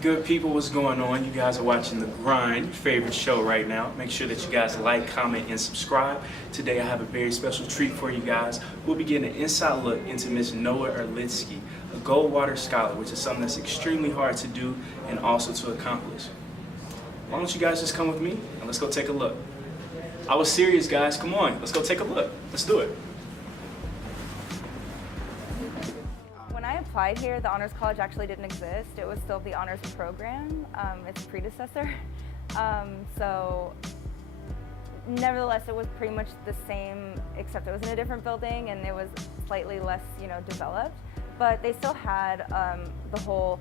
Good people, what's going on? You guys are watching The Grind, your favorite show right now. Make sure that you guys like, comment, and subscribe. Today I have a very special treat for you guys. We'll be getting an inside look into Miss Noa Erlitzki, a Goldwater Scholar, which is something that's extremely hard to do and also to accomplish. Why don't you guys just come with me and let's go take a look. I was serious, guys. Come on, let's go take a look. Let's do it. When I applied here, the Honors College actually didn't exist. It was still the Honors Program, its predecessor. So nevertheless, it was pretty much the same, except it was in a different building and it was slightly less, developed. But they still had the whole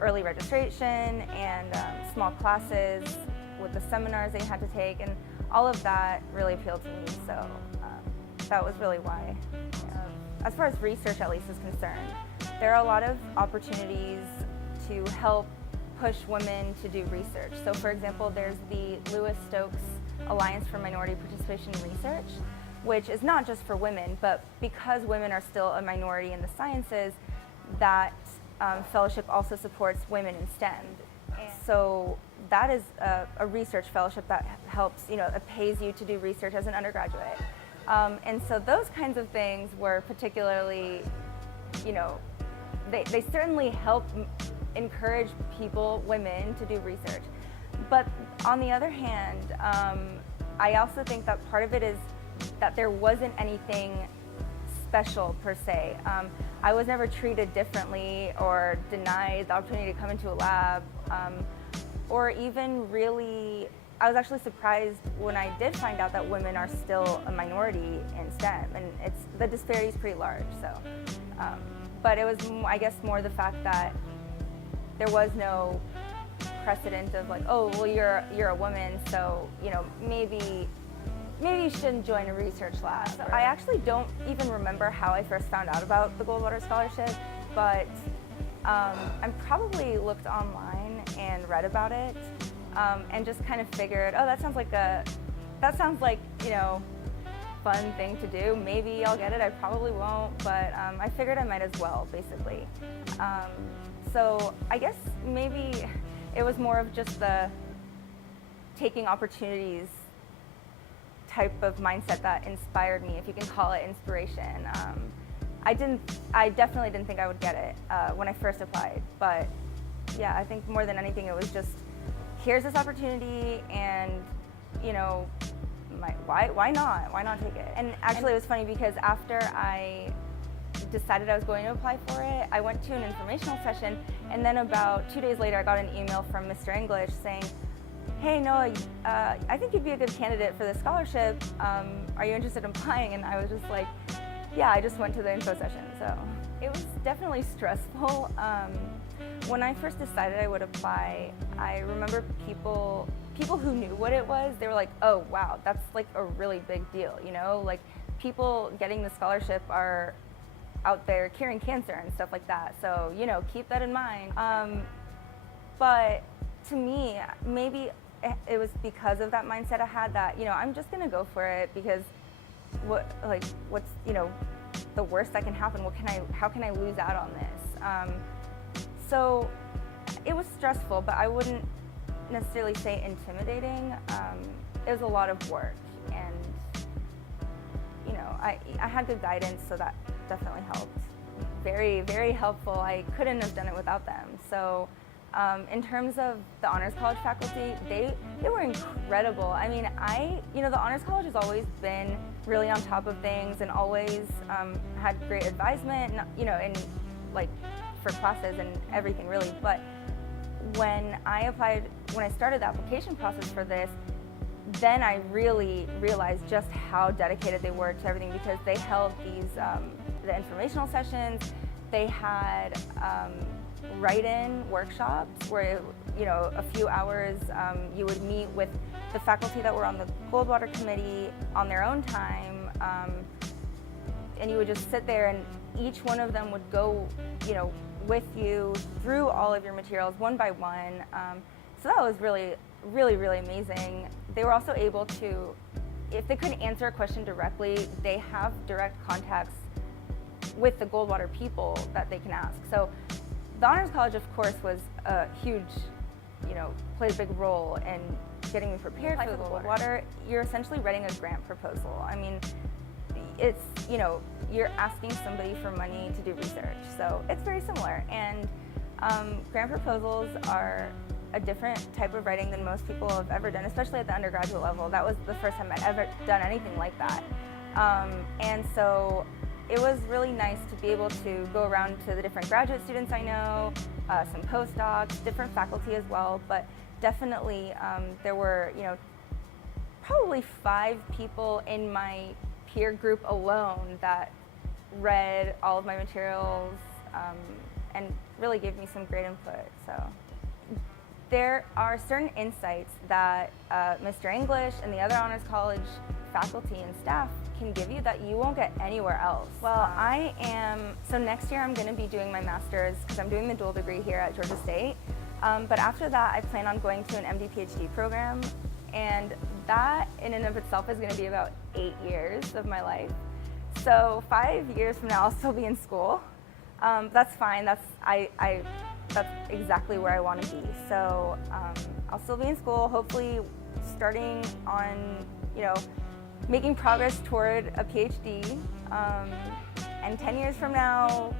early registration and small classes with the seminars they had to take, and all of that really appealed to me. So that was really why. As far as research, at least, is concerned, there are a lot of opportunities to help push women to do research. So for example, there's the Lewis Stokes Alliance for Minority Participation in Research, which is not just for women, but because women are still a minority in the sciences, that fellowship also supports women in STEM. So that is a research fellowship that helps, it pays you to do research as an undergraduate. And so those kinds of things were particularly, they certainly help encourage people, women, to do research. But on the other hand, I also think that part of it is that there wasn't anything special per se. I was never treated differently or denied the opportunity to come into a lab, or even really, I was actually surprised when I did find out that women are still a minority in STEM, and the disparity is pretty large. So, but it was, I guess, more the fact that there was no precedent of like, oh, well, you're a woman, so maybe you shouldn't join a research lab. So I actually don't even remember how I first found out about the Goldwater Scholarship, but I probably looked online and read about it, and just kind of figured, oh, that sounds like fun thing to do. Maybe I'll get it, I probably won't, but I figured I might as well, basically. So I guess maybe it was more of just the taking opportunities type of mindset that inspired me, if you can call it inspiration. I definitely didn't think I would get it when I first applied, but yeah, I think more than anything it was just, here's this opportunity, and why not take it? And actually it was funny because after I decided I was going to apply for it, I went to an informational session, and then about 2 days later I got an email from Mr. English saying, hey Noah, I think you'd be a good candidate for this scholarship. Are you interested in applying? And I was just like, yeah, I just went to the info session. So it was definitely stressful. When I first decided I would apply, I remember people who knew what it was, they were like, oh wow, that's like a really big deal, like people getting the scholarship are out there curing cancer and stuff like that. So, keep that in mind. But to me, maybe it was because of that mindset I had that, I'm just gonna go for it because what's, the worst that can happen? How can I lose out on this? So it was stressful, but I wouldn't necessarily say intimidating. It was a lot of work, and I had good guidance, so that definitely helped. Very, very helpful. I couldn't have done it without them. So in terms of the Honors College faculty, they were incredible. I mean, the Honors College has always been really on top of things and always had great advisement, and for classes and everything really. But when I started the application process for this, then I really realized just how dedicated they were to everything, because they held these the informational sessions. They had write-in workshops where a few hours you would meet with the faculty that were on the Goldwater committee on their own time, and you would just sit there, and each one of them would go with you through all of your materials one by one. So that was really, really, really amazing. They were also able to, if they couldn't answer a question directly, they have direct contacts with the Goldwater people that they can ask. So The Honors College, of course, was a huge, played a big role in getting me prepared for the World Water. You're essentially writing a grant proposal. I mean, it's, you're asking somebody for money to do research, so it's very similar. And grant proposals are a different type of writing than most people have ever done, especially at the undergraduate level. That was the first time I'd ever done anything like that. And so it was really nice to be able to go around to the different graduate students I know, some postdocs, different faculty as well, but definitely there were, probably 5 people in my peer group alone that read all of my materials and really gave me some great input. So there are certain insights that Mr. English and the other Honors College faculty and staff can give you that you won't get anywhere else. Well, so next year I'm going to be doing my master's because I'm doing the dual degree here at Georgia State. But after that, I plan on going to an MD PhD program, and that in and of itself is going to be about 8 years of my life. So 5 years from now, I'll still be in school. That's fine. That's exactly where I want to be. So I'll still be in school, hopefully starting on, making progress toward a PhD. And 10 years from now,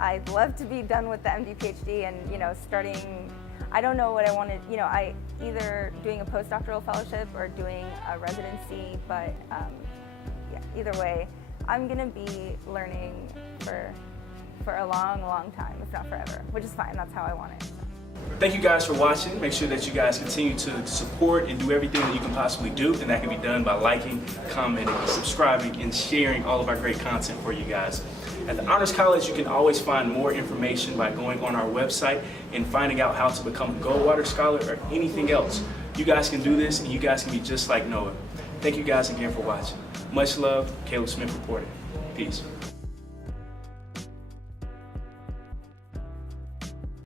I'd love to be done with the MD PhD and, starting, I don't know what I want to, either doing a postdoctoral fellowship or doing a residency, but yeah, either way, I'm going to be learning for a long, long time, if not forever, which is fine. That's how I want it. Thank you guys for watching. Make sure that you guys continue to support and do everything that you can possibly do, and that can be done by liking, commenting, subscribing, and sharing all of our great content for you guys. At the Honors College, you can always find more information by going on our website and finding out how to become a Goldwater Scholar or anything else. You guys can do this, and you guys can be just like Noah. Thank you guys again for watching. Much love, Caleb Smith reporting. Peace.